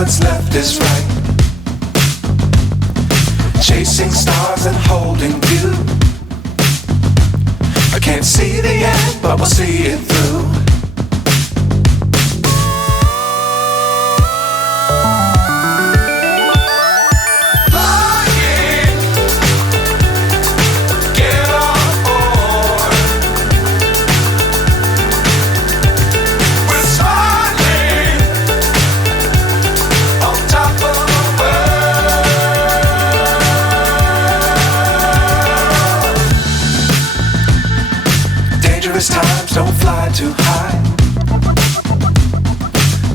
what's left is right. Chasing stars and holding you. I can't see the end, but we'll see it through. Times don't fly too high.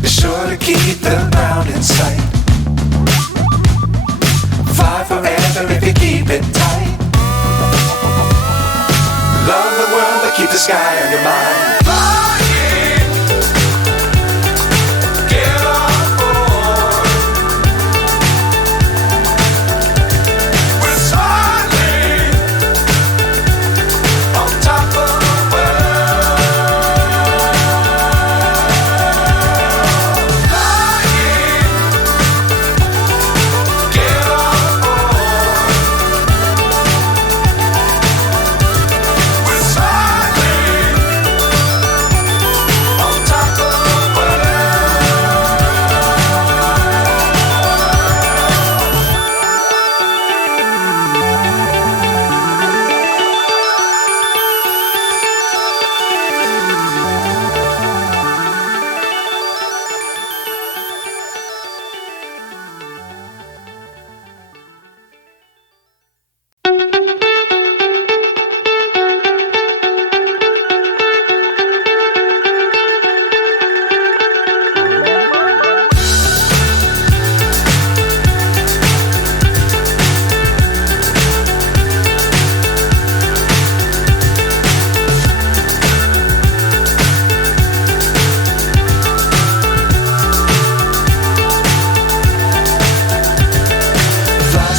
Be sure to keep the ground in sight. Fly forever if you keep it tight. Love the world but keep the sky on your mind.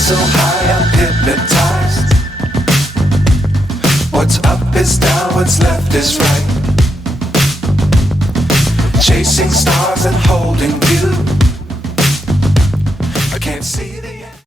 So high I'm hypnotized. What's up is down, what's left is right. Chasing stars and holding you. I can't see